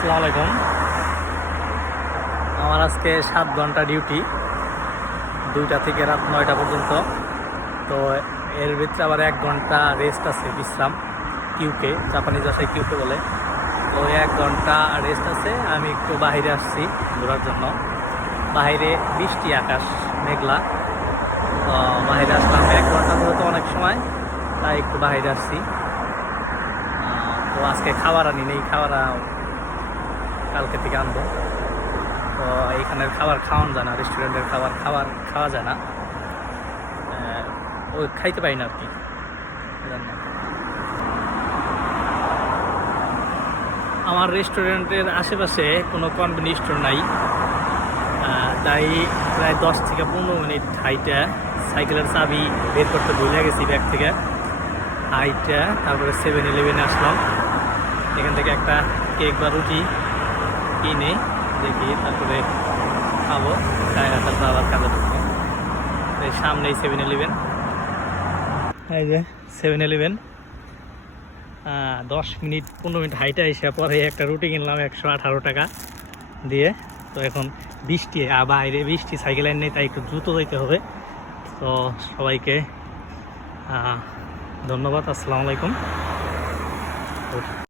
আসসালামু আলাইকুম। আমার আজকে 7 ঘন্টা ডিউটি, 2টা থেকে রাত 9টা পর্যন্ত। তো এর ভিতরে আবার 1 ঘন্টা রেস্ট আছে, বিশ্রাম। কিউকে, জাপানিজ ভাষায় কিউকে বলে। তো 1 ঘন্টা রেস্ট আছে। আমি একটু বাইরে আসছি ঘোরার জন্য। বাইরে বৃষ্টি, আকাশ মেঘলা। তো বাইরে আসলাম 1 ঘন্টা ধরে, তো অনেক সময়, তাই একটু বাইরে আসছি। তো আজকে খাবার আনি নেই, খাবার কালকে থেকে আনবো। তো এইখানের খাবার খাওয়ানো যায় না, রেস্টুরেন্টের খাবার খাওয়া যায় না, ওই খাইতে পারি না আর কি। আমার রেস্টুরেন্টের আশেপাশে কোনো কনভেনিয়েন্স স্টোর নাই, তাই প্রায় 10 থেকে 15 মিনিট হাইটা সাইকেলের চাবি বের করতে ভুলে গেছি ব্যাগ থেকে। হাইটা তারপরে 7-Eleven আসলাম। এখান থেকে একটা কেক বা রুটি কিনে দেখি, তারপরে খাবো। তারপর আবার কাজে ঢুকবো। এই সামনেই 7-Eleven, এই যে 7-Eleven। 10 মিনিট 15 মিনিট হাইটা এসে পরে একটা রুটি কিনলাম 118 টাকা দিয়ে। তো এখন বৃষ্টি, বাইরে বৃষ্টি, সাইকেল নেই, তাই একটু দ্রুত যেতে হবে। তো সবাইকে ধন্যবাদ। আসসালামু আলাইকুম।